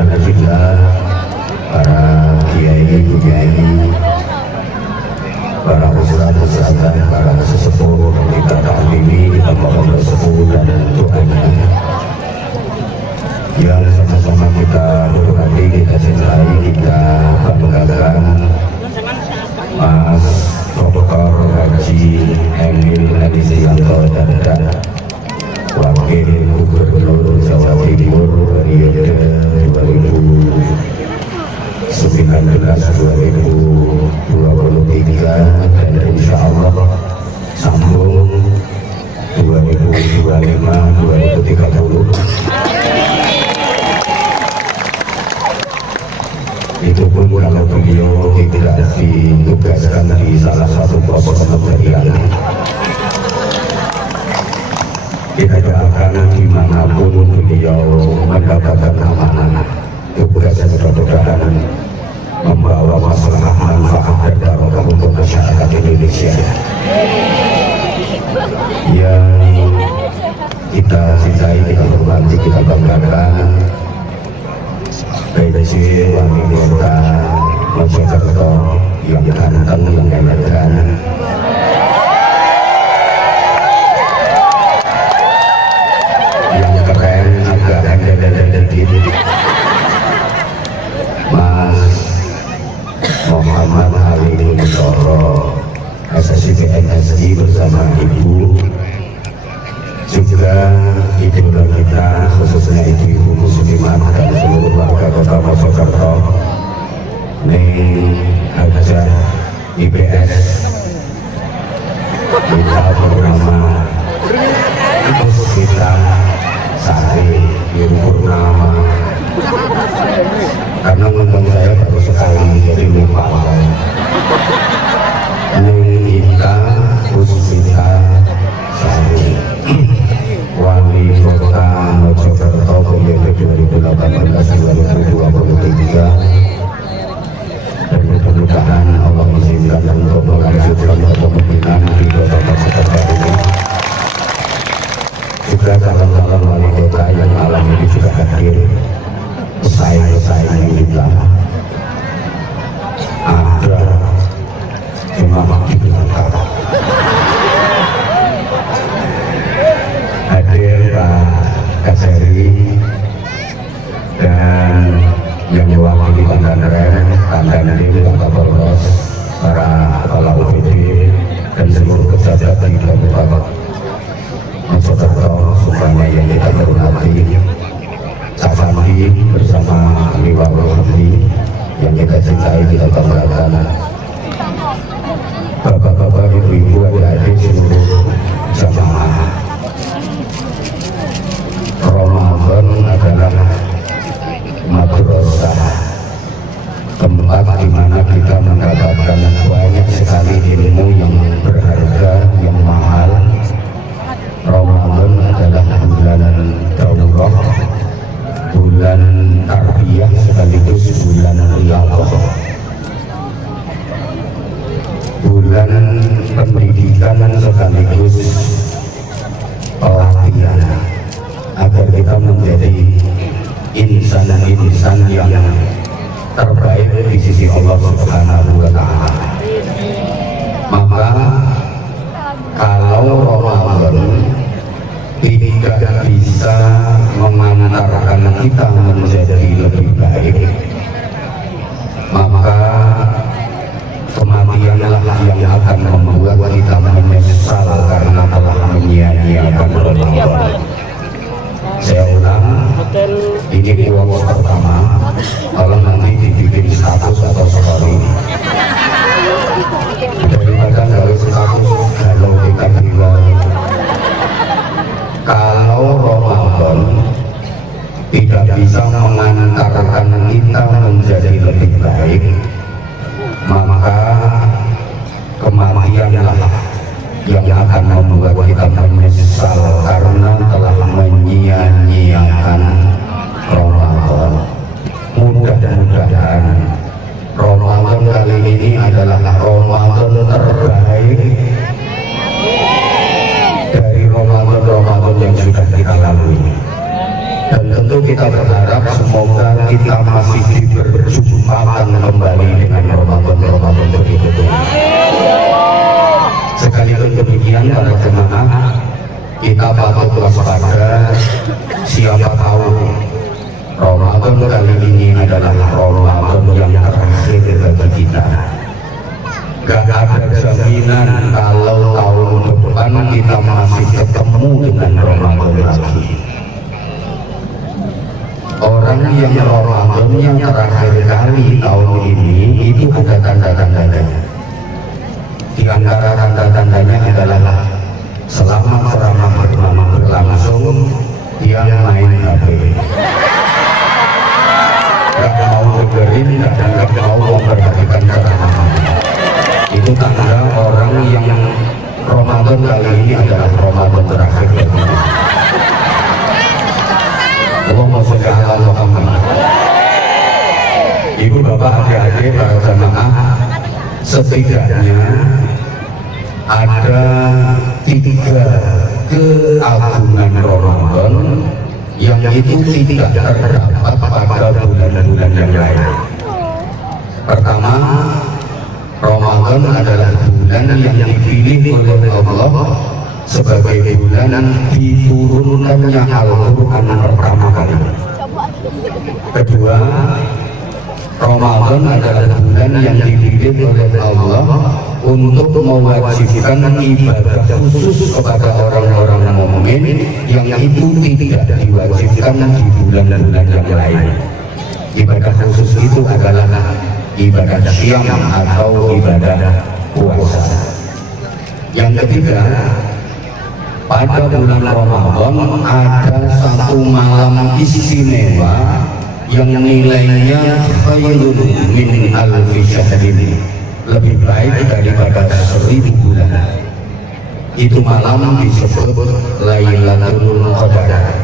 anak-anak kita, para kiai, para ustadz, para sesepuh kita tahun ini kita mohon bersepuh dan doanya yang sama-sama kita hormati, kita cintai, kita banggakan Mas Dr. Haji Emil Adistianto dan Wakil Gubernur Jawa Timur periode 2019-2023 dan insya Allah sambung 2025-2030. Itu pun kalau beliau tidak ditugaskan di salah satu kelompok kementerian. Kita doakan dimanapun beliau mendapatkan amanah tugas yang mudah-mudahan membawa masalah manfaat dan barokah untuk masyarakat Indonesia. Yang kita cintai, kita hormati, kita banggakan PJ Wali Kota Mojokerto yang ganteng, yang elegan, yang keren, agak endel-endel, Mas Muhammad Ali Muntoro SSI PNSI bersama Ibu, juga idola kita khususnya ibu-ibu muslimat dan seluruh warga kota Mojokerto, Neng Hajah IPS kita bernama kita Sari Purnama, karena ngomong saya baru sekali jadi lupa. Neng Ika Puspita Sari Wali Kota Mojokerto periode 2018-2023, dan mudah-mudahan Allah izinkan untuk melanjutkan kepemimpinan di Kota Mojokerto ini. Juga calon-calon wali kota yang malam ini juga hadir, pesaing-pesaing kita ada cuma di belakang. Hadir Pak Kaseri dan yang mewakili Tandan Rem, Tandan Dim, Pak Kapolres, para kepala UPD dan seluruh pejabat di Kabupaten Mojokerto semuanya yang kita hormati. Safandi bersama Liwal Hamdi yang kita cintai, kita banggakan. Bapak-bapak, ibu-ibu, adik-adik, seluruh jamaah, Ramadan adalah madrasah, tempat di mana kita mendapatkan banyak sekali ilmu yang berharga, yang mahal. Ramadan adalah bulan daurah, bulan tarbiyah, sekaligus bulan riyadhah, bulan pendidikan sekaligus pelatihan agar kita menjadi insan-insan yang terbaik di sisi Allah Subhanahu wa Ta'ala. Maka kalau Ramadan tidak bisa mengantarkan kita menjadi lebih baik, maka kematianlah yang akan membuat kita menyesal karena telah menyia-nyiakan Ramadan. Saya ulang, ini quotes pertama, kalau nanti dibikin status atau story, daripada kalau status kalau kita bilang kalau Ramadan tidak bisa mengantarkan kita menjadi lebih baik, maka kematianlah yang akan membuat kita menyesal karena telah menyia-nyiakan Ramadan. Mudah-mudahan Ramadan kali ini adalah Ramadan terbaik dari Ramadan yang sudah kita lalui. Dan tentu kita kita berharap semoga kita masih diperjumpakan kembali dengan Ramadan berikutnya. Sekalipun demikian para jemaah, kita patut waspada, siapa tahu Ramadan kali ini adalah Ramadan yang terakhir bagi kita. Gak ada jaminan kalau tahun depan kita masih ketemu dengan Ramadan lagi. Orang yang Ramadannya terakhir kali tahun ini itu ada tanda-tandanya. Di antara tanda-tandanya adalah selama ceramah berlangsung dia main HP, gak mau dengerin dan gak mau memperhatikan ceramah. Itu tanda orang yang Ramadan kali ini adalah Ramadan terakhir baginya. Allahumma sholli ala Muhammad. Ibu bapak adik-adik para jamaah, setidaknya ada 3 keagungan Ramadan yang itu tidak terdapat pada bulan-bulan yang lain. Pertama, Ramadan adalah bulan yang dipilih oleh Allah sebagai bulan diturunkannya Al-Quran pertama kali. Kedua, Ramadan adalah bulan yang dipilih oleh Allah untuk mewajibkan ibadah khusus kepada orang-orang mukmin yang itu tidak diwajibkan di bulan-bulan yang lain. Ibadah khusus itu adalah ibadah syam atau ibadah puasa. Yang ketiga, pada bulan Ramadan ada satu malam istimewa yang nilainya khairun min alfi syahrin, lebih baik daripada 1000 bulan. Itu malam disebut Lailatul Qadar,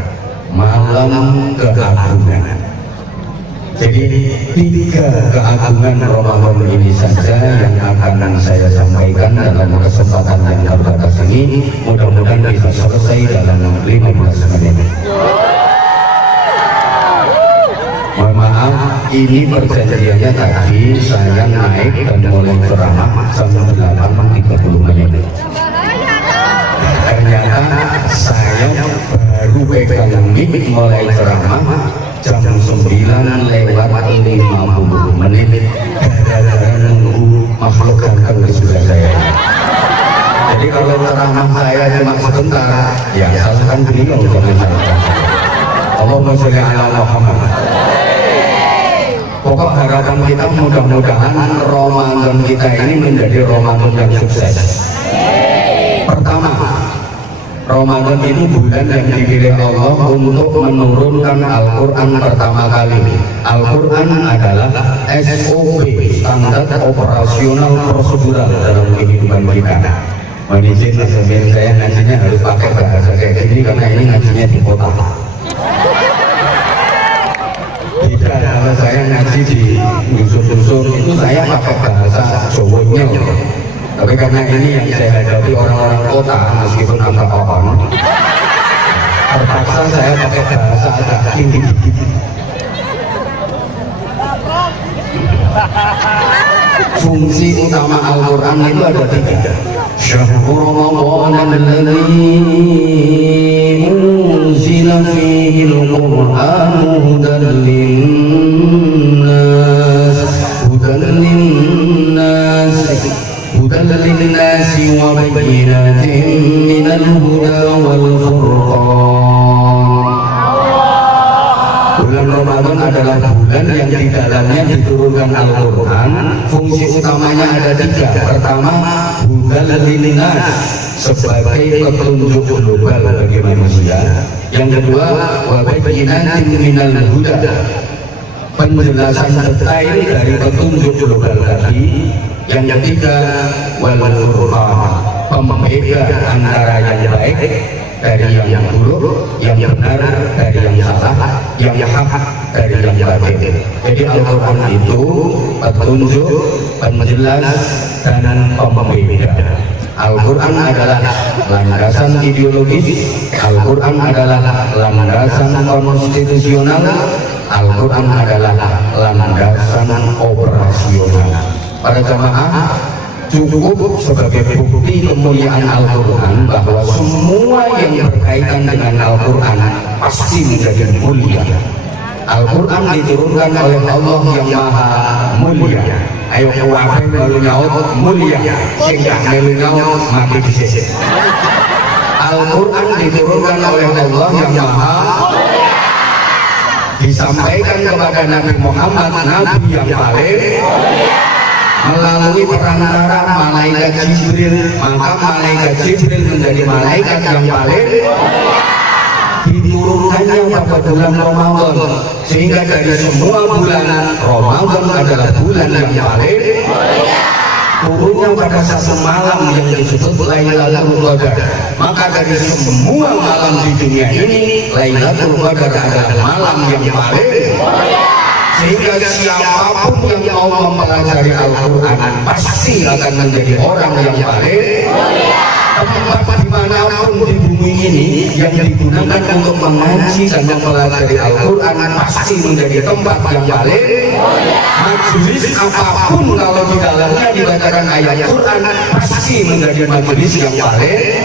malam keagungan. Jadi 3 keagungan Ramadan ini saja yang akan saya sampaikan dalam kesempatan yang terbatas ini. Mudah-mudahan bisa selesai dalam 15 menit. Mohon maaf, ini perjanjiannya tadi saya naik dan mulai ceramah jam 8.30 menit. Ternyata saya baru pegang mic mulai ceramah jam 9 lewat 50 menit gara-gara nunggu makhluk ganteng di sebelah saya. Jadi kalau ceramah saya cuma sebentar, ya salahkan beliau, jangan salahkan saya. Allahumma sholli ala Muhammad. Pokok harapan kita mudah-mudahan Ramadan kita ini menjadi Ramadan yang sukses. Pertama, Ramadan itu bulan yang dipilih Allah untuk menurunkan Al-Quran pertama kali. Al-Quran adalah SOP, standar operasional prosedural dalam kehidupan kita. Mohon izin saya ngajinya harus pakai bahasa kayak gini karena ini ngajinya di kota. Tidak, kalau saya ngaji di dusun-dusun itu saya pakai bahasa Jawanya. Tapi karena ini yang saya hadapi orang-orang kota, meskipun agak pohon, terpaksa saya pakai bahasa agak tinggi. Fungsi utama Al-Quran itu ada 3. Syahrul Ramadan alladzi unzila fihi al-Qur'an hudan linnas hudan linnasi wa bayyinatin minal huda wal furqan. Bulan Ramadan adalah bulan yang di dalamnya diturunkan Al-Quran. Fungsi utamanya ada 3. Pertama, hudan linnas, sebagai petunjuk global bagi manusia. Yang kedua, wa bayyinatin minal huda, penjelasan detail dari petunjuk global tadi. Yang ketiga, wal furqan, pembeda antara yang baik dari yang buruk, yang benar dari yang salah, yang hak dari yang batil. Jadi Al-Quran itu petunjuk, penjelas, dan pembeda. Al-Quran adalah landasan ideologis, Al-Quran adalah landasan konstitusional, Al-Quran adalah landasan operasional. Para jamaah, cukup sebagai bukti kemuliaan Al-Quran bahwa semua yang berkaitan dengan Al-Quran pasti menjadi mulia. Al-Quran diturunkan oleh Allah yang maha mulia. Ayo kuwabe melu nyaut mulia, sing gak melu nyaut mati dhisik. Al-Quran diturunkan oleh Allah yang maha mulia, disampaikan kepada Nabi Muhammad, Nabi yang paling mulia, melalui perantara malaikat Jibril. Maka malaikat Jibril menjadi malaikat yang paling mulia, diturunkannya pada bulan Ramadan, sehingga dari semua bulan Ramadan adalah bulan yang paling mulia. Turunnya pada satu malam yang disebut Lailatul Qadar. Maka dari semua malam di dunia ini, Lailatul Qadar adalah malam yang paling mulia, sehingga siapapun yang mau mempelajari Al-Quran pasti akan menjadi orang yang paling mulia. Tempat dimanapun di bumi ini yang digunakan untuk mengaji dan mempelajari Al-Quran pasti menjadi tempat yang paling mulia. Majelis apapun kalau di dalamnya dibacakan ayat Quran pasti menjadi majelis yang paling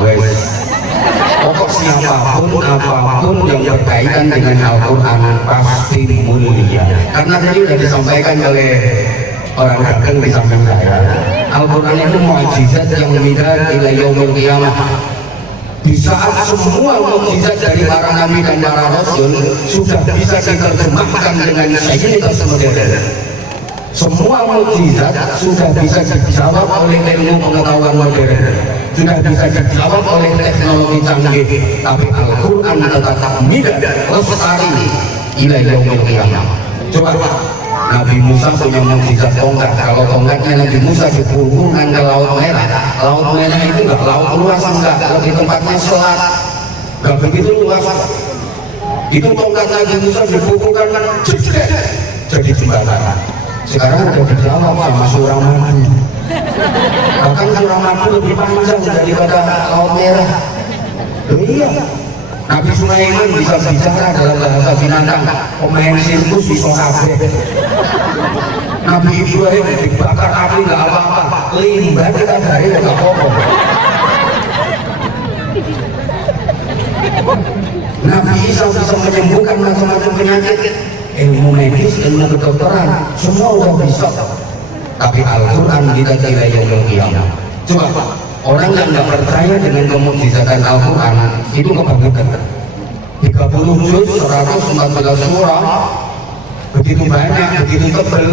mulia. Pokok siapapun apapun yang berkaitan dengan Al-Quran pasti mulia. Karena tadi sudah disampaikan oleh orang dagang di samping saya, Al-Quran itu mukjizat yang midad ila yaumil qiyamah. Di saat semua mukjizat dari para nabi dan para rasul sudah bisa diterjemahkan dengan sayyidina modern, semua mukjizat sudah bisa dijawab oleh ilmu pengetahuan modern, sudah bisa dijawab oleh teknologi canggih, tapi Al-Quran tetap midad lestari ila yaumil qiyamah. Coba Nabi Musa punya mukjizat tongkat. Kalau tongkatnya Nabi Musa dipulungkan ke Laut Merah, Laut Merah itu enggak laut luas, enggak, lebih tempatnya selat, enggak begitu luas. Itu tongkat Nabi Musa dipulungkan jadi jembatan. Sekarang udah dijawab sama Suramadu. Bahkan Suramadu lebih panjang daripada Laut Merah. Iya, Nabi Sulaiman bisa bicara dalam bahasa binatang, pemain sirkus bisa kabeh. Nabi Ibrahim dibakar api nggak apa-apa, limbah kita dari nggak apa-apa. Nabi Isa bisa menyembuhkan macam-macam penyakit, ilmu medis, ilmu kedokteran, semua udah bisa. Tapi Al-Quran kita tidak yaumil qiyamah. Coba orang yang nggak percaya dengan kemukjizatan Al-Quran itu kebangetan. 30 juz, 114 surah, begitu banyak, begitu tebal,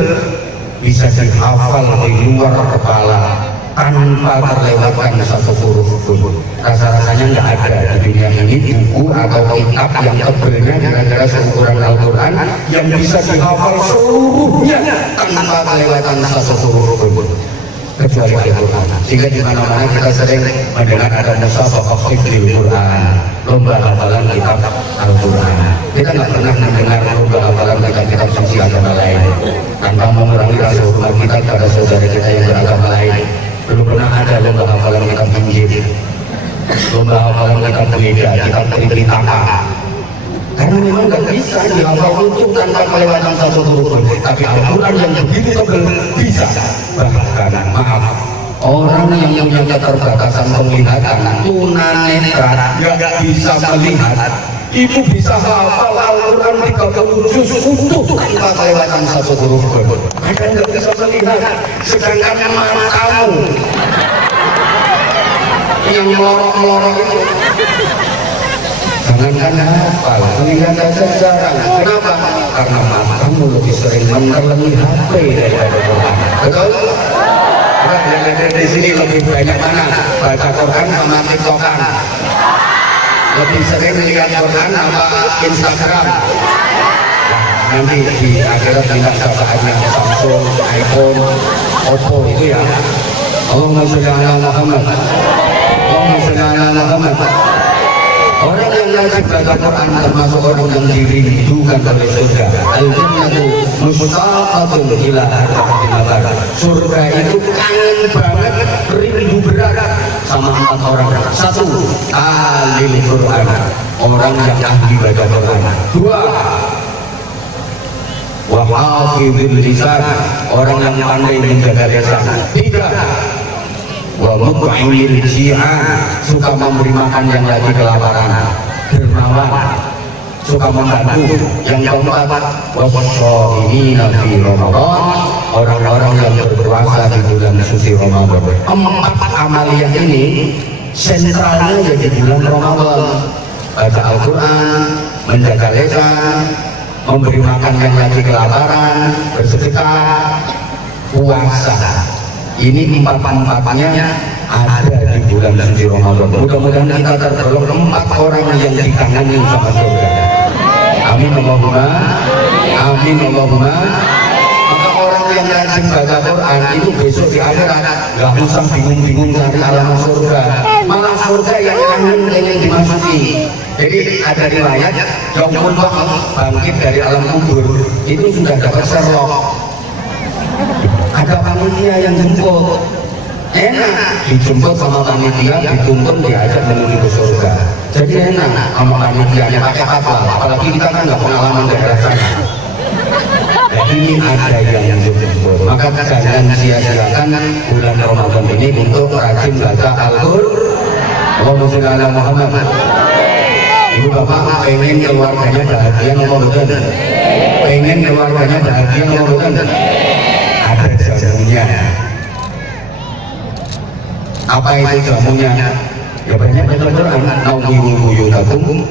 bisa dihafal di luar kepala tanpa terlewatkan satu huruf pun. Rasa-rasanya nggak ada di dunia ini buku atau kitab yang tebalnya kira-kira seukuran Al-Quran yang bisa dihafal seluruhnya tanpa terlewatkan satu huruf pun, kecuali Al-Quran. Sehingga di mana-mana kita sering mendengar ada musabaqah hifdzil Quran, lomba hafalan kitab Al-Quran. Kita nggak pernah mendengar lomba hafalan kitab suci agama lain, tanpa mengurangi rasa hormat kita kepada saudara kita yang beragama lain. Belum pernah ada lomba hafalan kitab Injil, lomba hafalan kitab Weda, kitab Tripitaka. Karena memang nggak bisa dihafal utuh tanpa melewatkan satu huruf. Tapi Al-Quran yang begitu tebal bisa. Bahkan maaf, orang yang punya keterbatasan penglihatan, tunanetra, nggak bisa melihat, itu bisa hafal Al-Quran 30 juz utuh tanpa melewatkan satu huruf. Ada yang nggak bisa melihat, sedangkan matamu yang melorok-melorok itu, jangankan hafal, melihat aja jarang. Kenapa? Karena matamu lebih sering menerangi HP daripada Quran. Betul? Nah, yang ada di sini lebih banyak mana? Baca Quran sama TikTokan. Lebih sering lihat Quran sama Instagram. Nah, nanti di akhirat minta syafaatnya Samsung, iPhone, Oppo itu ya. Allahumma sholli ala Muhammad. Allahumma sholli ala Muhammad. Orang yang wajib baca Quran termasuk orang yang dirindukan oleh surga. Al-jannatu mustaqatun ila arba'i matar. Surga itu kangen banget, rindu berat sama 4 orang. 1. Alim Quran, orang yang ahli baca Quran. 2. Wa hafizil lisan, orang yang pandai menjaga lisan. 3. Wa mut'imil ji'an, suka memberi makan yang lagi kelaparan. Dermawan, suka membantu. Yang keempat, wasyai'ina fi Ramadan, orang-orang yang berpuasa di bulan suci Ramadan. 4 amaliyah ini sentralnya ya di bulan Ramadan. Baca Al-Quran, menjaga lisan, memberi makan yang lagi kelaparan, bersedekah, puasa. Ini 4-4-nya ada di bulan suci Ramadan. Mudah-mudahan kita tergolong 4 orang yang ditangani sama surga. Amin Allahumma, amin Allahumma. Maka orang yang rajin baca Quran itu besok di akhirat nggak usah bingung-bingung cari alamat surga, malah surga yang ingin dimasuki. Jadi ada riwayat Yaumul Ba'ats, bangkit dari alam kubur, itu sudah dapat Sherlock. Ada panitia yang jemput, enak dijemput sama panitia, dituntun diajak menuju ke surga. Jadi enak sama panitianya, pakai kapal, apalagi kita kan nggak pengalaman daerah sana. Jadi ini ada yang jemput, maka jangan sia-siakan bulan Ramadan ini untuk rajin baca Al-Qur'an. Allahumma sholli ala Muhammad. Ibu bapak pengen keluarganya bahagia nomor betul, pengen keluarganya bahagia nomor betul. Ada jamunya. Apa itu jamunya? Ya banyak baca Quran. Naumiru buyutakum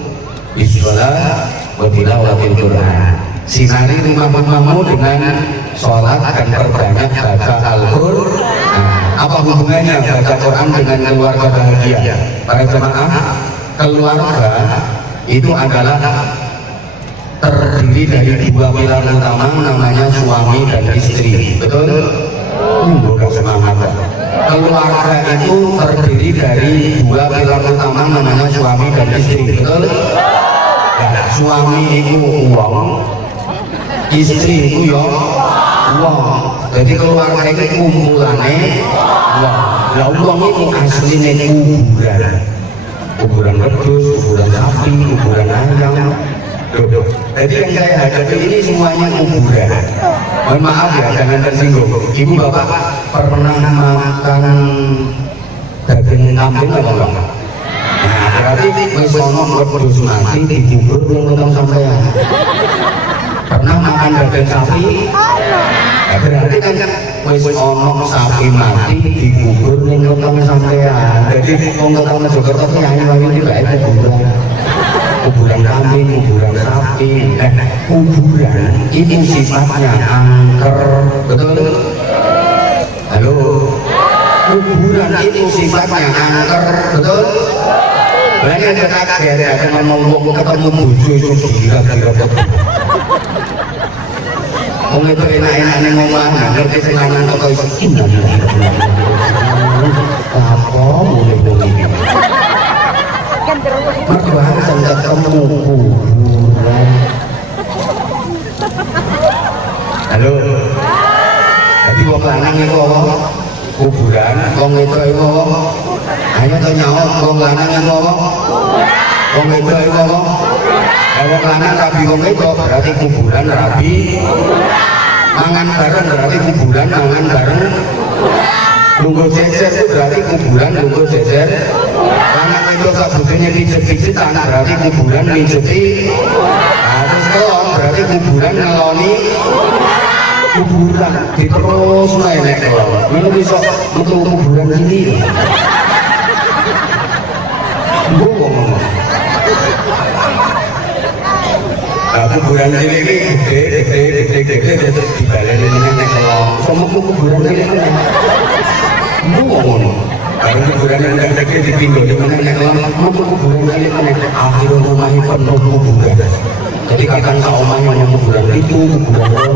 bisholat wa tilawatil Quran. Sinari rumah-rumahmu dengan sholat dan perbanyak baca Al-Qur'an. Apa hubungannya baca Quran dengan keluarga bahagia? Para jemaah, keluarga itu adalah terdiri dari 2 pilar utama, namanya suami dan istri. Betul? Bukan semangat. Keluarga itu terdiri dari 2 pilar utama, namanya suami dan istri. Betul? Ya, suami itu uang, istri itu ya uang. Jadi keluarga itu kumpulannya uang. Lah uang itu aslinya kuburan. Kuburan wedhus, kuburan sapi, kuburan ayam. Jadi yang saya hadapi ini semuanya kuburan. Mohon maaf ya, jangan tersinggung. Ibu bapak pernah makan daging kambing apa enggak? Nah, berarti wis ono wedhus mati dikubur belum ketemu sampean. Pernah makan daging sapi? Nah, berarti kan wis ono sapi mati dikubur belum ketemu sampean. Jadi wong ketemu Jogerto ki nyanyi iki bae kuburan. Kuburan kambing, kuburan sapi. Kuburan itu sifatnya angker. Betul? Halo? Kuburan itu sifatnya angker. Betul? Berarti ada kaget, ada ngomong ketemu bojo itu kira-kira. Wong itu enak-enaknya ngomong, ngerti sing lanang kok iso indah. Apa mulai-mulai ini? Mertuahan sampai ketemu kuburan. Halo? Jadi wong lanang itu apa? Kuburan, wong itu apa? Hanya tuh nyawa, wong lanang itu apa? Wong itu apa? Wong lanang rabi wong itu berarti kuburan rabi. Mangan bareng berarti kuburan mangan bareng. Lungguh jejer itu berarti kuburan lungguh jejer. Lanang itu kabutnya pijet-pijetan berarti kuburan mijeti. Harus kelon berarti kuburan ngeloni kuburan. Diterus naik kelon. Ini bisa untuk kuburan ini. Ngomong. Kuburan ini gede dibalenin nenek kelong. Sama kuburan ini ngomong. Kalau kuburan yang udah gede ditinggal di mana nenek kelong, mau kuburan ini nenek. Akhirnya rumahnya penuh kuburan. Jadi kadang kaumanya yang kuburan itu kuburan.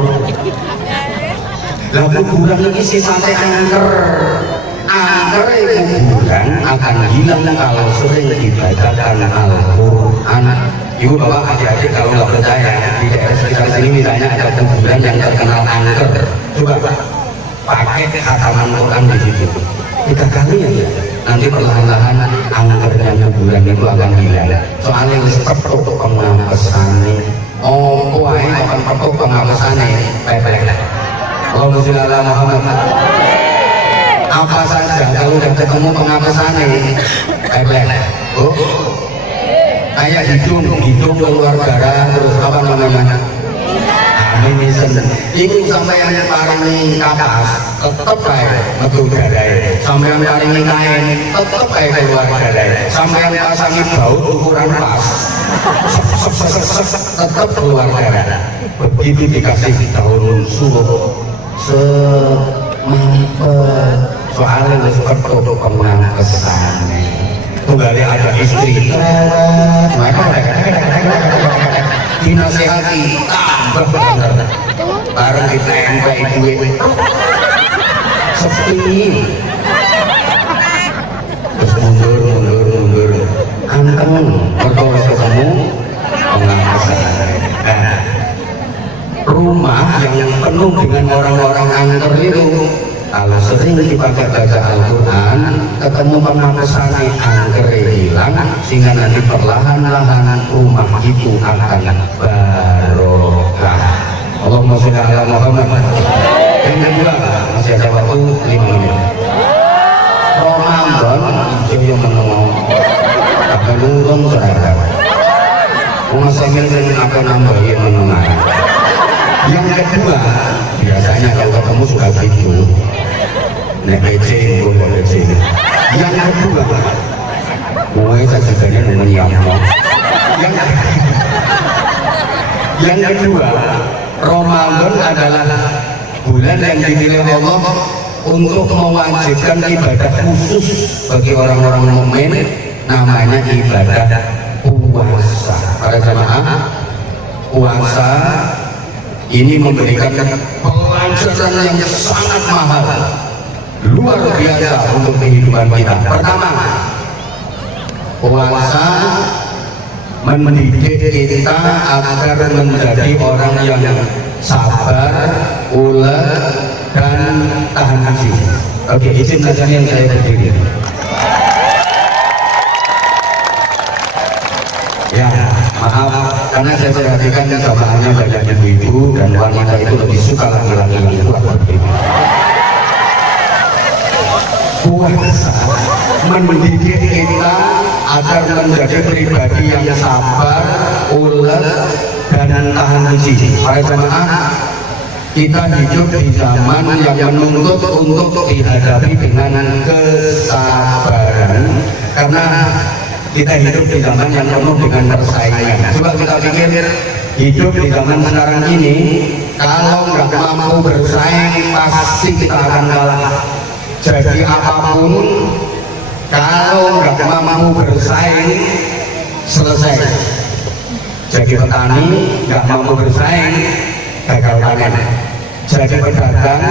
Lah kuburan ini sifatnya angker. Angker kuburan akan hilang kalau sering dibacakan Al-Quran. Ibu bapak adik-adik kalau nggak percaya di daerah sekitar sini misalnya ada kuburan yang terkenal angker. Coba pakai khataman Quran di situ 3 kali ya, nanti perlahan-lahan angkernya kuburan itu akan hilang. Soalnya wis petuk pengapesane, opo ae akan petuk pengapesane pepeh. Allahumma sholli ala Muhammad. Apa saja kalau udah ketemu pengapesannya pepeh. Oh, kayak hidung keluar darah terus apa namanya? Mimisen. Iku sampeyan paringi kapas, tetep ae metu darah. Sampeyan paringi kain, tetep ae keluar darah. Sampeyan pasangi baut ukuran pas, tetep keluar darah. Begitu dikasih daun suruh semampet, soalnya wis ketuk pengampesane. Tunggale ada istri, dinasehati tambah bener, bareng ditempel duit sepi, terus mundur, anteng mergo ketemu pengapesan. Nah, rumah yang penuh dengan orang-orang angker itu kalau sering dipakai baca Al-Quran, ketemu pengapesannya angker hilang, sehingga nanti perlahan-lahan rumah itu akan barokah. Allahumma sholli ala Muhammad. Yang kedua, masih ada waktu 5 menit. Ramadan itu menengok, akan nurun seragam. Rumah saya akan nambah yang menengah. Yang kedua, biasanya kalau ketemu suka gitu. Nek PC, gue PC. Yang kedua, gue sajidannya menyamuk. Yang kedua, Ramadan adalah bulan yang dipilih Allah untuk mewajibkan ibadah khusus bagi orang-orang mukmin, namanya ibadah puasa. Para jemaah, puasa ini memberikan pelajaran yang sangat mahal, luar biasa untuk kehidupan kita. Pertama, puasa mendidik kita agar menjadi orang yang sabar, ulet, dan tahan haji. Oke, izin saja yang saya berdiri. Ya, maaf, karena saya perhatikan jamaahnya banyak ibu-ibu dan wanita itu lebih suka laki-laki yang itu apa begitu. Puasa mendidik kita agar menjadi pribadi yang sabar, ulet, dan tahan uji. Para jemaah, kita hidup di zaman yang menuntut untuk dihadapi dengan kesabaran, karena kita hidup di zaman yang penuh dengan persaingan. Coba kita pikir, hidup di zaman sekarang ini, kalau nggak mampu bersaing, pasti kita akan kalah. Jadi apapun, kalau nggak mampu bersaing, selesai. Jadi petani nggak mampu bersaing, gagal panen. Jadi pedagang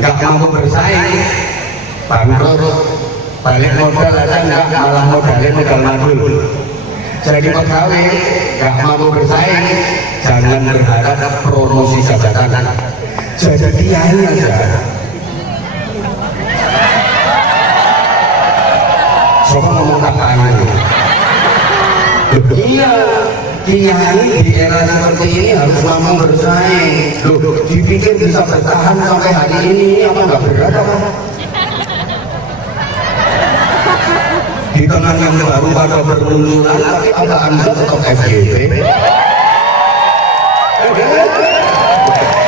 nggak mampu bersaing, bangkrut. Balik modal aja nggak, malah modalnya modal madul. Jadi pegawai nggak mampu bersaing, jangan berharap promosi jabatan. Jadi kiai aja. Coba ngomong apa itu? Iya, kiai di era seperti ini harus mampu bersaing. Loh, dipikir bisa bertahan sampai hari ini, apa nggak berat apa? Di tengah yang baru pada bermunculan, tapi apa Anda tetap FGP?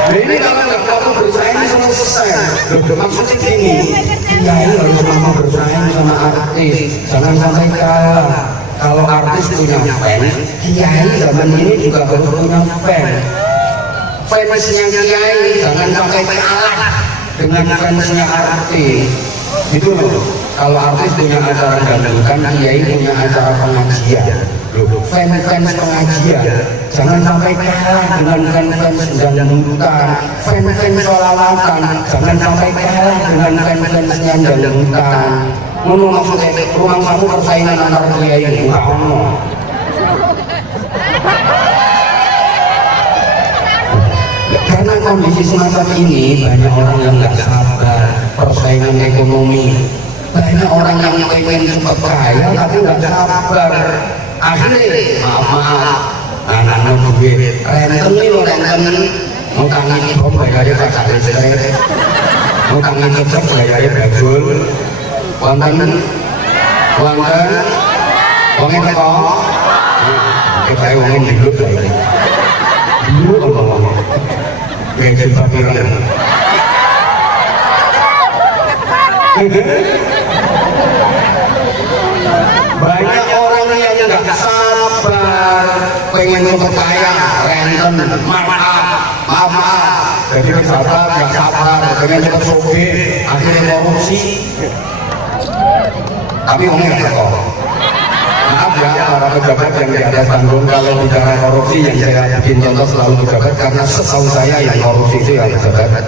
Ini kalau nggak mampu bersaing selesai. Maksudnya gini, kiai harus mampu bersaing sama artis, jangan sampai kalah. Kalau artis punya fans, kiai zaman ini juga harus punya fans. Fansnya kiai jangan sampai kalah dengan fansnya artis. Itu loh. Kalau artis punya acara dangdutan, kiai punya acara pengajian. Fans pengajian jangan sampai kalah dengan fans dangdutan. Fans sholawatan jangan sampai kalah dengan fans yang dangdutan. Ngono maksudnya rumah kamu persaingan antar kiai itu kamu. Karena kondisi semacam ini banyak orang yang nggak sabar, persaingan ekonomi, banyak orang yang pengen cepat kaya tapi nggak sabar, akhirnya maaf anak duit renten nih lo renten ngutangin bom bayarnya kakak listrik, ngutangin cecek bayarnya bagul, wonten wongin teko kita wongin hidup lagi dulu ngomong gaji papiran banyak orang yang nggak sabar pengen cepet kaya renten maaf jadi sabar nggak sabar pengen cepet sugih akhirnya korupsi tapi ngomong nggak teko. Maaf ya para pejabat yang di atas panggung kalau bicara korupsi yang saya bikin contoh selalu pejabat karena setahu saya yang korupsi itu ya pejabat.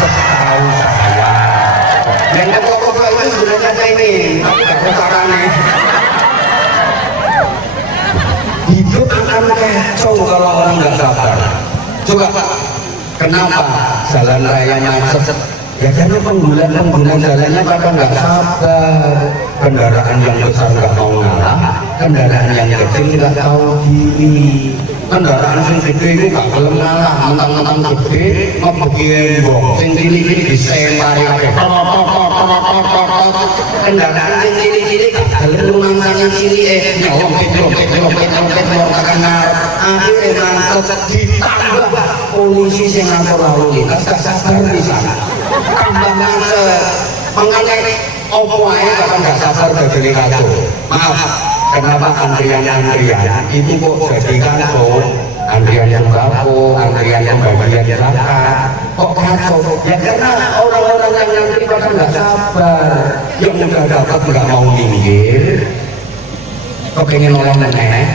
Setahu saya. Yang ketua itu sebenarnya saya ini, tapi nggak ada caranya. Hidup akan kacau kalau orang nggak sabar. Coba kenapa jalan raya macet? Ya karena pengguna jalannya pada nggak sabar, kendaraan yang besar nggak mau ngalah, kendaraan yang kecil nggak tahu diri, kendaraan yang gede itu nggak belum ngalah, mentang-mentang gede, ngebekin bong, yang cilik-cilik disempari, kendaraan yang cilik-cilik nggak belum nangkang yang cilik, nyolong, kakak ngarep, akhirnya macet ditambah polisi yang ngatur lalu lintas nggak sabar di sana. Tambah macet, mengenai opo aja kalau nggak sabar jadi kacau. Maaf, kenapa antrian itu kok jadi kacau? Antrian sembako, antrian pembagian zakat, kok kacau? Ya karena orang-orang yang ngantri pada nggak sabar, yang udah dapat nggak mau minggir, kepengen orang nenek.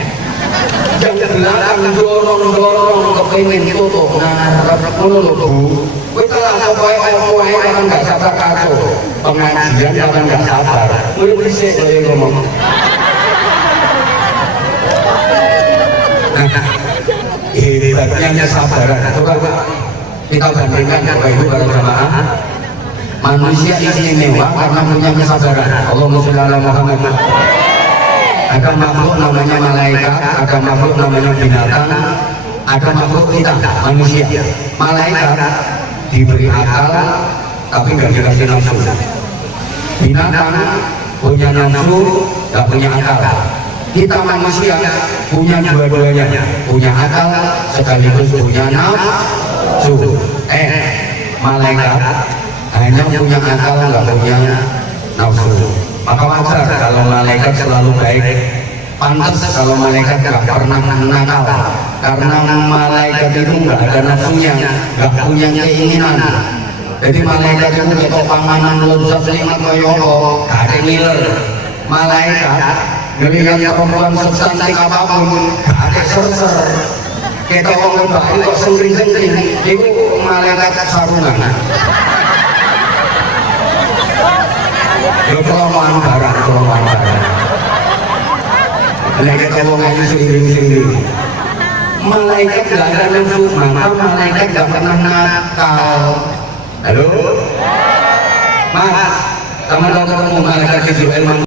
Yang belakang dorong kepengen tutup ngarep ngono lho Bu. Kowe telah opo ae kan enggak sabar kacau. Pengajian kan enggak sabar. Kowe dhisik kowe ngomong. Hebatnya kesabaran. Coba kita bandingkan Bapak Ibu para jamaah. Manusia istimewa karena punya kesabaran. Allahumma sholli ala Muhammad. Ada makhluk namanya malaikat, ada makhluk namanya binatang, ada makhluk kita, manusia. Malaikat diberi akal, tapi nggak dikasih nafsu. Binatang punya nafsu, nggak punya akal. Kita manusia punya dua-duanya, punya akal sekaligus punya nafsu. Malaikat hanya punya akal, nggak punya nafsu. Maka wajar kalau malaikat selalu baik, pantas kalau malaikat nggak pernah nakal, karena malaikat itu nggak ada nafsunya, nggak punya keinginan. Jadi malaikat itu ketok panganan lezat selingat koyoko, gak ada ngiler. Malaikat ngelihat perempuan secantik apapun, gak ada serser. Ketok orang baik kok sengring-sengring, itu malaikat sarungan. Lo kelompokan barang. Malaikat ngomong aja sendiri. Malaikat gak ada nafsu, maka malaikat gak pernah nakal. Halo? Mas, kamu tahu ketemu malaikat Jibril mana?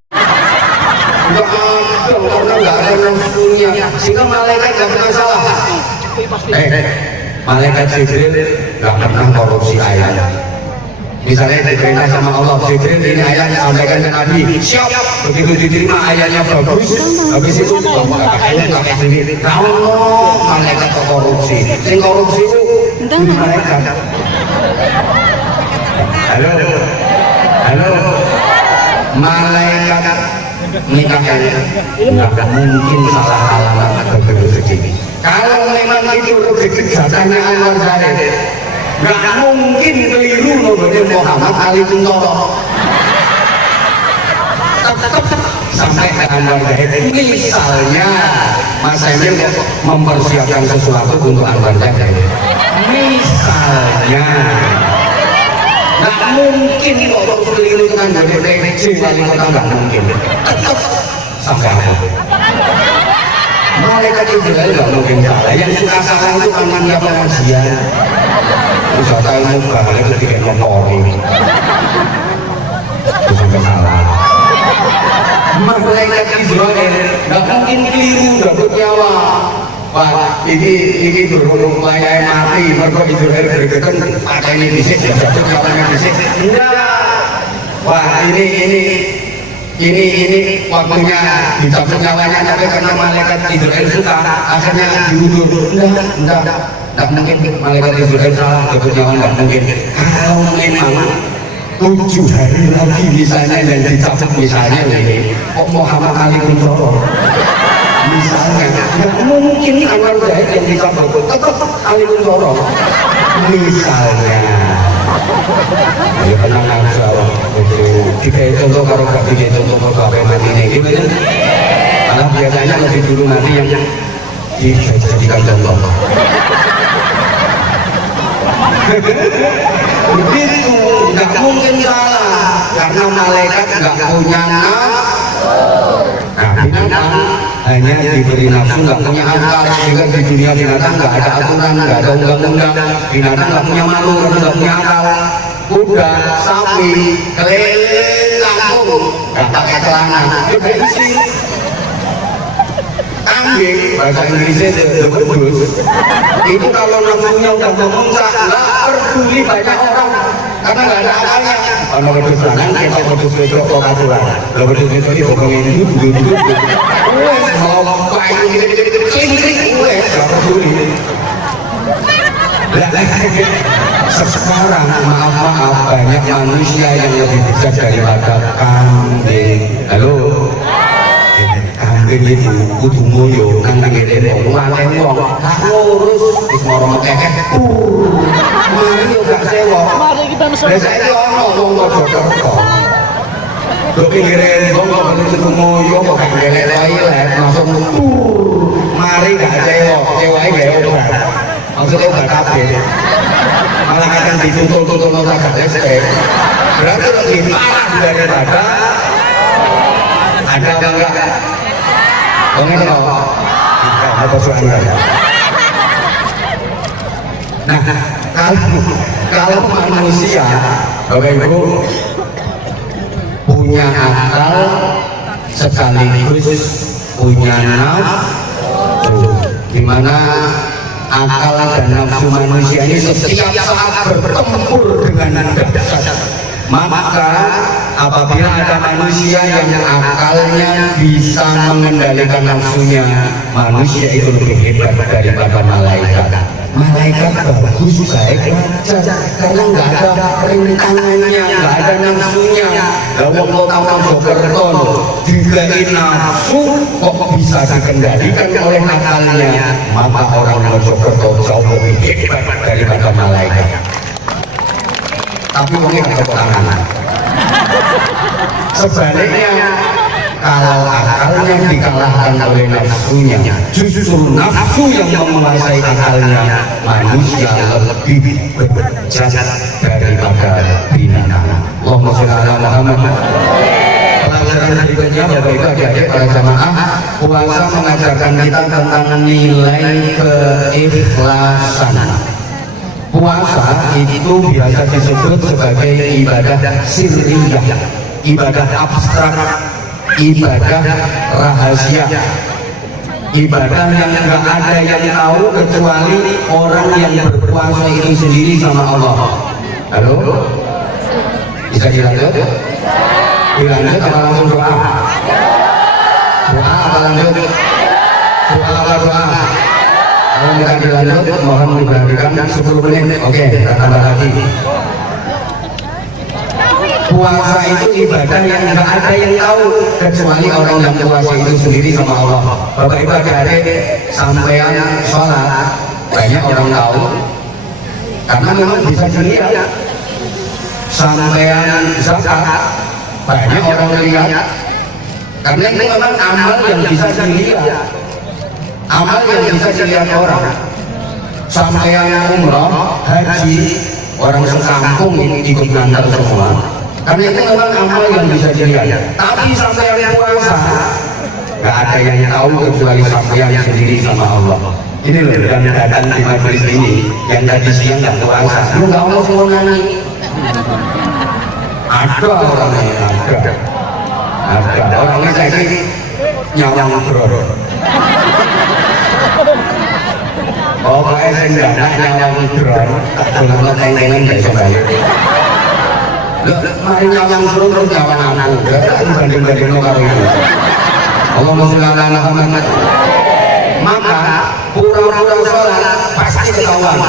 Gak ada, karena gak ada nafsunya. Sehingga malaikat gak pernah salah. Malaikat Jibril gak pernah korupsi ayat. Misalnya diperintah sama Allah, Jibril ini ayatnya sampaikan ke Nabi, siap. Begitu diterima ayatnya bagus, habis itu kakak sendiri. Kalau malaikat korupsi, sing korupsi itu malaikat. Halo, malaikat nikahnya nggak mungkin salah alamat atau rezeki. Kalau memang itu rezeki jatahnya Anwar Zahid, nggak mungkin keliru nombornya Muhammad Ali Kuntoro. Tetap sampai ke Anwar Zahid. Misalnya Mas Emil mempersiapkan sesuatu untuk Anwar Zahid, misalnya nggak mungkin kok keliru dengan DPC wali kota, nggak mungkin. Tetap sampai apa? Malaikat Israel nggak mungkin salah. Yang suka salah itu kan mania pengajian. Wisata ilmu bahaya ketika ngomongin itu sampai salah. Malaikat Israel nggak mungkin keliru, nggak bernyawa. Wah, ini berhubung layai mati, mereka Israel bergetan pakai ini bisik, jatuh nyawanya bisik. Enggak. Wah, ini waktunya dicabut nyawanya, tapi karena malaikat Israel suka, akhirnya diundur. Enggak mungkin malaikat Israel salah, jatuh nyawa enggak mungkin. Kalau memang 7 hari lagi misalnya dan dicabut misalnya ini, kok Muhammad Ali Kuntoro misalnya, nggak mungkin Anwar Zahid yang dicabut, tetap Ali Kuntoro misalnya. Ya tenang aja, itu dikai contoh kalau gak dikai contoh kalau apa mati ini gimana? Karena biasanya lebih dulu nanti yang dijadikan contoh. Begitu, nggak mungkin salah karena malaikat nggak punya nafsu. Nah, binatang hanya diberi nafsu, nggak punya akal. Sehingga di dunia binatang nggak ada aturan, nggak ada undang-undang. Binatang nggak punya malu, nggak punya akal. Kuda, sapi, keliling kampung nggak pakai celana, juga isi. Kambing, bahasa Inggrisnya debus. Itu kalau nafsunya udah memuncak, nggak peduli banyak orang karena nggak ada akalnya. Kalau pedus lanang, kita pedus besok kok aturan. Kalau pedus besok ini bokong ini dulu. Mau main kling-kling, nggak peduli. Sekarang maaf banyak manusia yang lebih bijak daripada kambing. Halo. Kambing itu kudu moyo nang ngene wong wong tak ngurus wis moro mekek mari yo gak sewa mari kita mesem lha saiki ono wong Mojokerto do pinggire wong kok kudu moyo kok gak gelek toilet langsung mari gak sewa sewae gawe obat maksudnya obat kabeh malah akan ditutul-tutul ora gak esek berarti lebih parah daripada ada apa enggak? Ini loh, apa soalnya? Nah, kalau manusia, Bapak Ibu punya akal sekaligus punya nafsu, di mana akal dan nafsu manusia ini setiap saat bertempur dengan dahsyat. Maka apabila ada manusia yang akalnya bisa mengendalikan nafsunya, manusia itu lebih hebat daripada malaikat. Malaikat bagus, baik, wajar, karena nggak ada rintangannya, nggak ada nafsunya. Lawang kota Mojokerto dikai nafsu kok bisa dikendalikan oleh akalnya, maka orang Mojokerto jauh lebih hebat daripada malaikat. Tapi mungkin tepuk tangan. Sebaliknya, kalau akalnya dikalahkan oleh nafsunya, justru nafsu yang menguasai akalnya, manusia lebih bejat daripada binatang. Allahumma sholli ala Muhammad. Pelajaran berikutnya Bapak Ibu adik-adik para jamaah, puasa mengajarkan kita tentang nilai keikhlasan. Puasa itu biasa disebut sebagai ibadah sirriyah, ibadah abstrak, ibadah rahasia, ibadah yang nggak ada yang tahu kecuali orang yang berpuasa itu sendiri sama Allah. Halo? Bisa dilanjut? Dilanjut apa langsung doa? Doa apa lanjut? Doa apa doa? Kalau kita dilanjut, mohon diperhatikan 10 menit. Oke, tambah lagi. Puasa itu ibadah yang nggak ada yang tahu kecuali orang yang puasa itu sendiri sama Allah. Bapak Ibu adik-adik, sampean sholat banyak orang tahu karena memang bisa dilihat. Sampean zakat banyak orang lihat karena itu memang amal yang bisa dilihat. Amal yang bisa dilihat orang. Sampai yang umroh, haji, orang sekampung ini ikut ngantar semua. Karena itu memang amal yang bisa dilihat. Tapi sampai yang puasa, nggak ada yang tahu kecuali sampean sendiri sama Allah. Ini loh yang datang di majelis ini, yang tadi siang nggak puasa, lu nggak mau semuanya. Ada orangnya, ada orangnya saya ini nyawang bro. Oh, kayak saya nggak nyawang bro, tak boleh tengengan besok balik. Mari nyawang bro terus nyawang aku, dibanding-banding lo karo itu. Allahumma sholli ala Muhammad. Maka pura-pura sholat pasti ketahuan.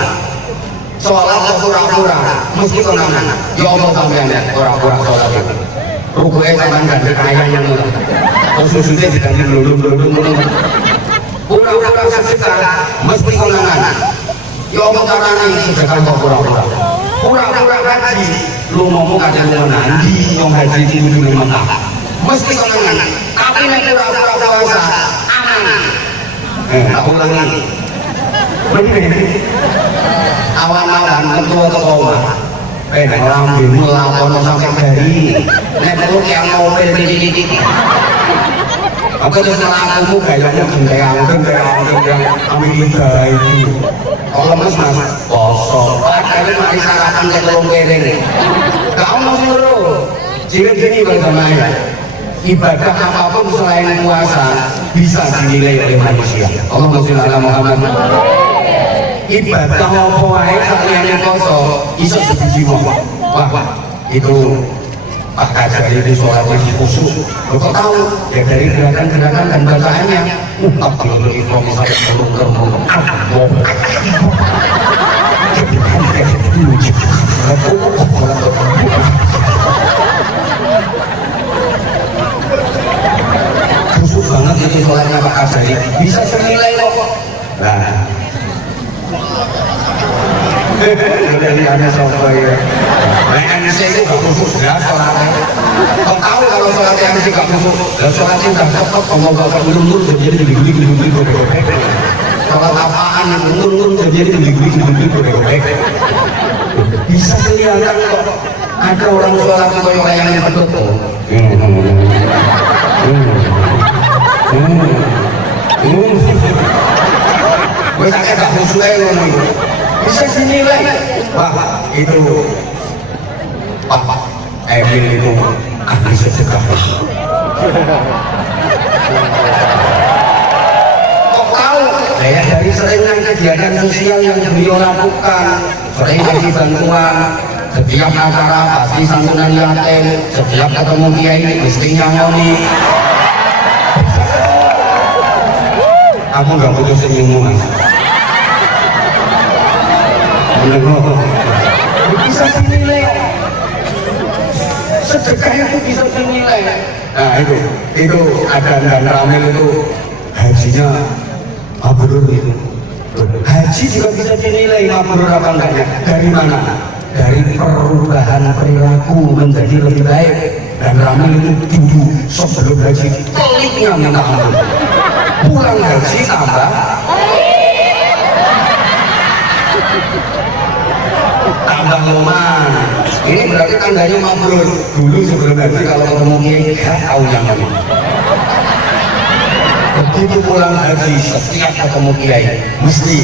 Sholat kok pura-pura, mesti konangan. Ya Allah sampean pura-pura sholat itu. Rukuke sampean ganti kayang ngono. Khususnya diganti lulung-lulung ngono. Pura-pura sedekah mesti konangan. Ya Allah carane sedekah kok pura-pura. Pura-pura haji, lu ngomong kadang nanti yang haji itu kudu Mekah. Mesti konangan. Tapi nek pura-pura puasa aman. Tak ulangi. Bener. Awan-awan ketua-ketua. Nek lambemu lakono sampai dari. Nek perlu yang mobil titik-titik. Aku terus melakumu gayanya gendeng-gendeng amin baik. Kalau mas kosong. Padahal mari sarapan ke telung kere. Kau mau suruh. Jika gini bagaimana? Ibadah apapun selain puasa bisa dinilai oleh manusia. Allahumma sholli ala Muhammad. Ibadah apa wae saliyane poso iso sebiji wong. Wah, itu Pak Kajar itu sholatnya khusyuk. Lo kok tahu? Ya dari gerakan-gerakan dan bacaannya. Takbirul ihram sampai kelung-kelung. Khusyuk banget itu sholatnya Pak Kajar. Bisa senilai kok. Nah. Jadi ada sofa ya. MC itu gak khusus ya sholatnya. Kau tahu kalau sholatnya MC gak khusus, dan sholatnya gak cocok kalau bapak ulur-ulur jadi geli-geli godek-godek. Sholat apaan yang ulur-ulur jadi geli-geli godek-godek. Bisa kelihatan kok ada orang sholat itu kayak yang betul. Gue sakit gak khusus ya loh. Bisa dinilai. Wah itu Pak Emil itu ahli sedekah. Kok tahu? Saya dari seringan kegiatan sosial yang beliau lakukan, sering kasih bantuan, setiap acara pasti santunan yatim, setiap ketemu kiai mesti nyangoni. Aku nggak butuh senyuman. Bisa dinilai. Sedekah itu bisa dinilai. Nah itu ada dan ramil itu hajinya mabrur itu. Haji juga bisa dinilai mabrur apa enggaknya. Dari mana? Dari perubahan perilaku menjadi lebih baik. Dan ramil itu dulu sebelum haji peliknya minta ampun. Pulang haji tambah ngoman. Ini berarti tandanya mabrur. Dulu sebelum haji kalau ketemu kiai gak tahu yang mana. Begitu pulang haji setiap ketemu kiai mesti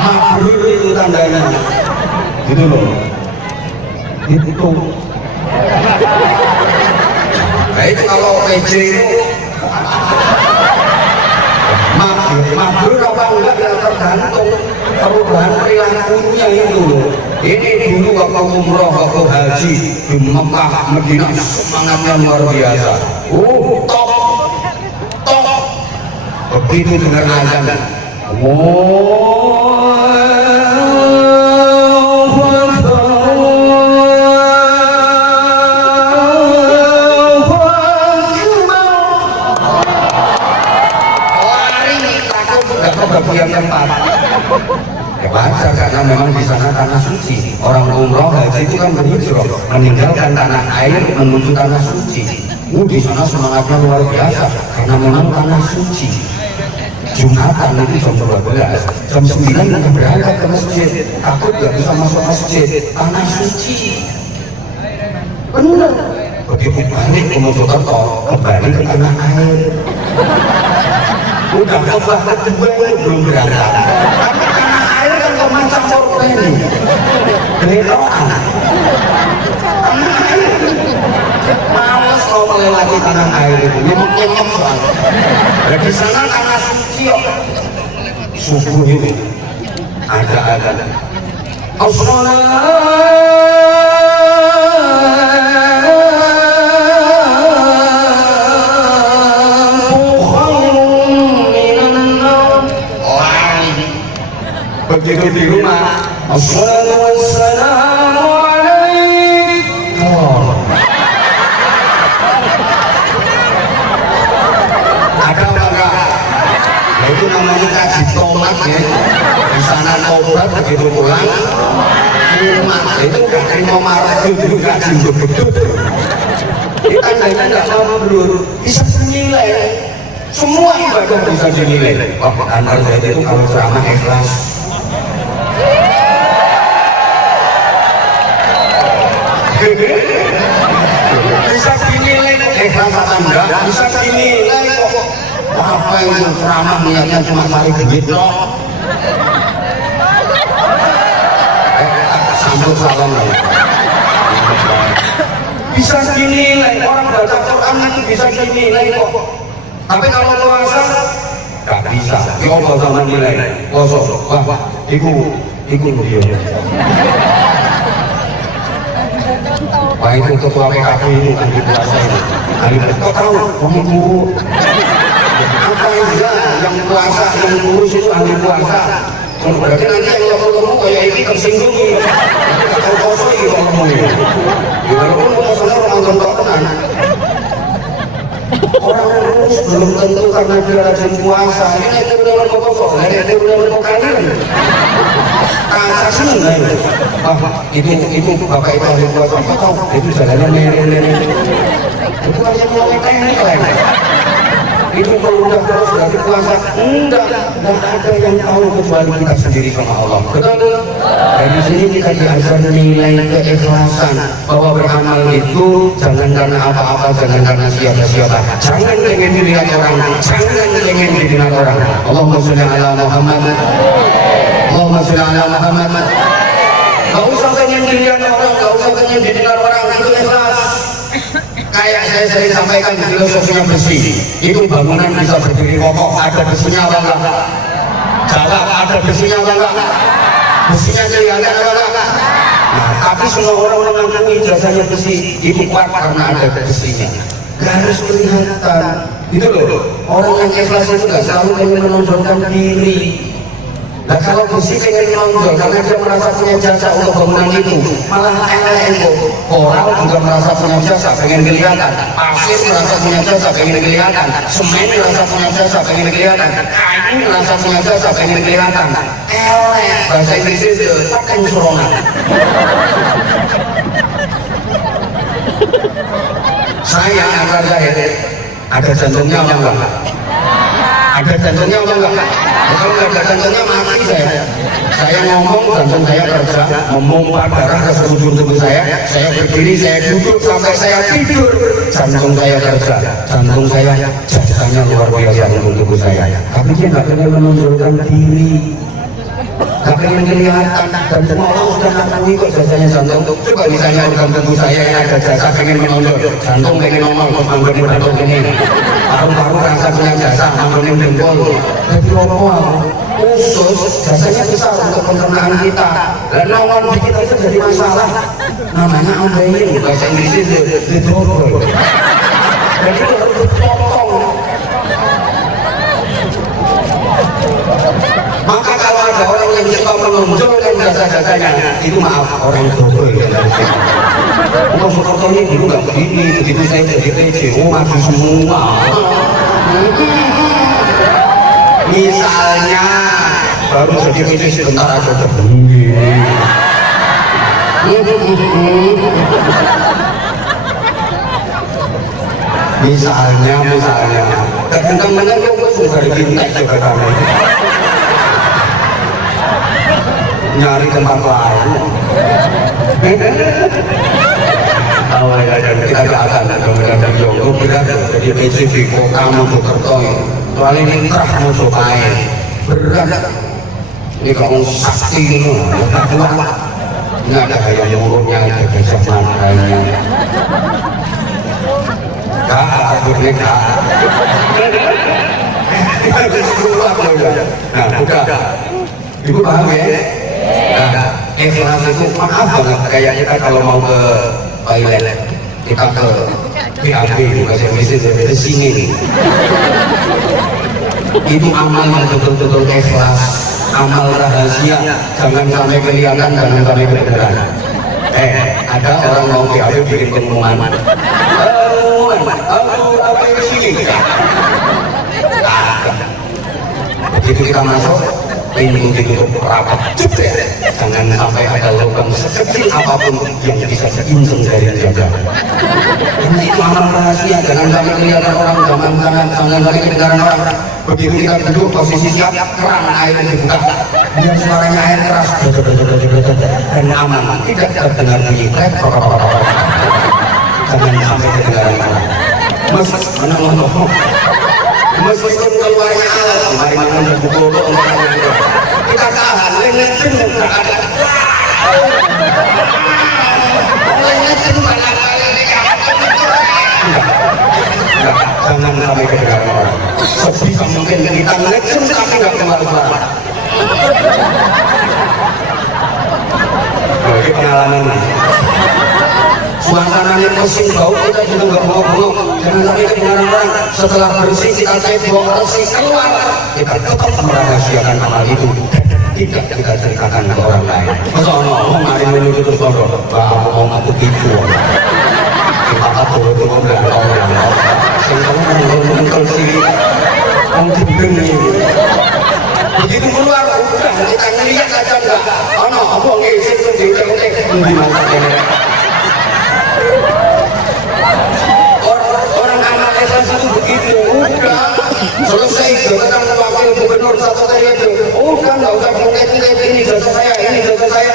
mabrur itu tandanya. Gitu loh. Itu. Nah itu kalau PJ itu mabrur apa enggak ya tergantung perubahan perilakunya itu loh. Ini dulu waktu umroh, waktu haji di Mekah, Madinah semangatnya luar biasa. Top. Begitu dengar azan, bagian tempat. Ya wajar karena memang di sana tanah suci. Orang umroh haji itu kan berhijrah, meninggalkan tanah air menuju tanah suci. Di sana semangatnya luar biasa karena memang tanah suci. Jumatan itu jam 12, jam 9 kita berangkat ke masjid. Takut gak bisa masuk masjid, tanah suci. Benar. begitu balik ke Mojokerto kembali ke tanah air. Udah khotbah kedua itu belum berangkat, tapi tanah air kan pemacang korban bentrokan. Tanah air males kalau melewati tanah air itu, nyemuk-nyemuk soalnya. Dan di sana tanah suci kok. Subuh itu ada begitu di rumah Assalamualaikum ada enggak? Nah, itu namanya kaji tomat ya. Di sana tobat begitu pulang rumah itu gak terima marah itu kaji betul. Kita tidak mau berdua bisa dinilai. Semua ibadah bisa dinilai. Wah, anak saya itu kalau ceramah ikhlas. Bisa dinilai ikhlas atau enggak? Bisa dinilai kok. Apa itu ceramah niatnya cuma cari duit loh. Sambut salam loh. Bisa dinilai orang baca Quran itu bisa dinilai kok. Tapi kalau puasa gak bisa. Ya Allah sama nilai. Puasa, wah, iku dia. Wah itu ketua PKB ini ahli puasa ini. Ahli kok tahu? Kamu guru. Apa yang puasa, yang ngurus itu ahli puasa. Berarti nanti yang ketemu kayak ini tersinggung. Gak tahu puasa ini kalau ngomongnya. Walaupun puasanya orang tontonan. Orang lurus belum tentu karena dia rajin puasa. Ini itu udah berpokok, itu udah berpokoknya. Kaca seneng. Itu bapak itu ahli puasa. Apa tahu? Itu jalannya nere. Itu hanya mau teknik lah. Itu kalau udah terus dari puasa, enggak ada yang tahu kecuali kita sendiri sama Allah. Betul. Dari sini kita diajar nilai keikhlasan bahwa beramal itu jangan karena apa-apa, jangan karena siapa-siapa, jangan pengen dilihat orang, jangan pengen dilihat orang. Allahumma sholli ala Muhammad. Allahumma sholli ala Muhammad. Gak usah pengen dilihat orang, gak usah pengen didengar orang, itu ikhlas. Kayak saya sering sampaikan filosofinya besi, itu bangunan bisa berdiri kokoh, ada besinya apa enggak? Jawab, ada besinya apa enggak? Besinya kelihatan apa enggak? Nah, tapi semua orang mengakui jasanya besi itu kuat karena ada besinya. Gak harus kelihatan, gitu loh. Orang yang ikhlas itu gak selalu ingin menonjolkan diri. Nah kalau besi pengen menonjol karena dia merasa punya jasa untuk bangunan itu, malah elek itu. Orang juga merasa punya jasa, pengen kelihatan. Pasir merasa punya jasa, pengen kelihatan. Semen merasa punya jasa, pengen kelihatan. Kayu merasa punya jasa, pengen kelihatan. Elek, bahasa Inggris itu pakai serongan. Saya anak saya ada jantungnya apa enggak? Ada jantungnya apa enggak? Kalau nggak ada jantungnya mati saya. Saya ngomong, jantung saya kerja, memompa darah ke sekujur tubuh saya berdiri, saya duduk sampai saya tidur, jantung saya kerja, jantung saya jasanya luar biasa untuk tubuh saya. Tapi dia nggak pengen menunjukkan diri, nggak pengen kelihatan, dan semua orang sudah mengakui kok jasanya jantung. Coba misalnya organ tubuh saya yang ada jasa pengen menonjol, jantung pengen nongol, terus manggonin jantung ini, paru-paru rasa punya jasa, manggonin jempol. Jadi ngomong usus jasanya besar untuk pencernaan kita, dan nongol di kita itu jadi masalah. Namanya ambeien, bahasa Inggris itu didorol. Jadi itu harus dipotong. Maka kalau ada orang yang suka menonjolkan jasa-jasanya, itu maaf, orang double. Oh, seperti ini dulu nggak begini, begitu saya jadi PJ, oh maju semua. Misalnya, baru jadi PJ sebentar aja terbunyi. Misalnya, kadang-kadang lo sudah diminta jabatannya. Nyari tempat lain. kita gak akan mudah-mudahan yo berat jadi PCB kok kamu tuh kertoy soalnya ini terah musuh main berat ini kamu sakti itu nggak ada kayak mulutnya ada gajah matanya kak aku ini kak nah buka ibu paham ya nah ikhlas itu maaf banget kayak kita kalau mau ke toilet kita ke BAB ke sini nih itu amal yang betul-betul ikhlas amal rahasia jangan sampai kelihatan jangan sampai kedengaran ada orang mau BAB bikin pengumuman aku ke sini begitu kita masuk pintu ditutup rapat jangan sampai ada lubang sekecil apapun yang bisa diinjeng dari jaga ini itu amal rahasia jangan sampai kelihatan orang jangan sampai kedengaran orang begitu kita duduk posisi siap keran air dibuka biar suaranya air keras dan aman tidak terdengar bunyi jangan sampai kedengaran orang meskipun keluarnya alat kemarin ada buku kita tahan lengetin nggak ada lengetin malah jangan sampai kedengaran orang sebisa mungkin kita lengetin tapi nggak keluar-keluar ini pengalaman suasananya mesin bau kita juga nggak mau bengong jangan sampai kedengaran orang setelah bersih kita cek buang bersih keluar kita tetap merahasiakan amal itu tidak kita ceritakan ke orang lain masa ngomong hari ini terus ngomong ngomong aku tipu kita aku itu ngomong dari orang yang ngomong sih ngomong begini begitu keluar udah kita ngeliat aja enggak apa ngisi itu diutek-utek di mana orang anak ikhlas itu begitu udah selesai jabatan wakil gubernur satu saya itu udah nggak usah mengkait-kait ini jasa saya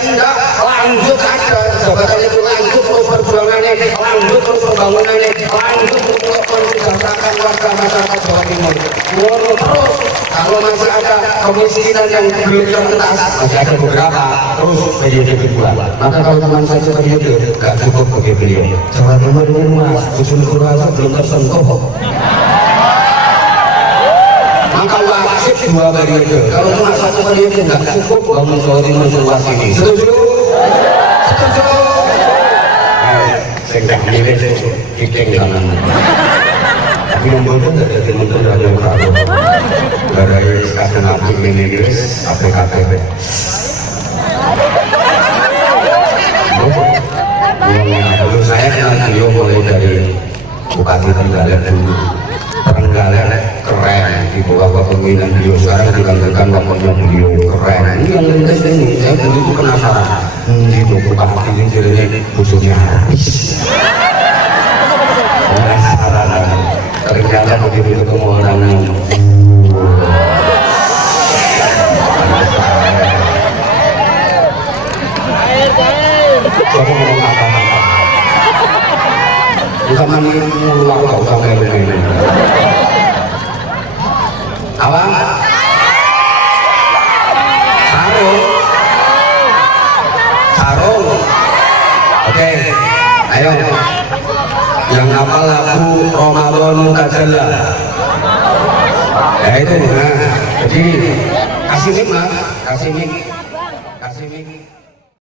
enggak lanjut aja jabatan itu lanjut terus perjuangannya lanjut terus pembangunannya lanjut untuk mensejahterakan warga masyarakat Jawa Timur terus kalau masih ada kemiskinan yang belum tertuntas masih ada beberapa terus periode kedua maka kalau teman saya periode gak cukup bagi beliau Jawa Timur ini luas usul kurasa belum tersentuh maka wajib dua periode kalau cuma satu periode gak cukup bangun Jawa Timur seluas ini setuju? Saya gak milih kiting kanan tapi yang bodoh gak jadi menteri ada yang tahu dari kadang aku ini APKTP dulu saya kenal beliau mulai dari Bupati Trenggalek dulu Trenggalek keren di bawah kepemimpinan beliau sekarang dilanjutkan pokoknya beliau keren ini yang lintas ini saya dulu itu penasaran di Bupati ini jadinya busunya habis penasaran ternyata begitu ketemu orang coba ngomong apa-apa bisa mengulang gak usah ngomong apa? Sarung oke ayo yang hafal lagu Ramadan Mutajalla ya itu nah jadi kasih mic mas kasih mic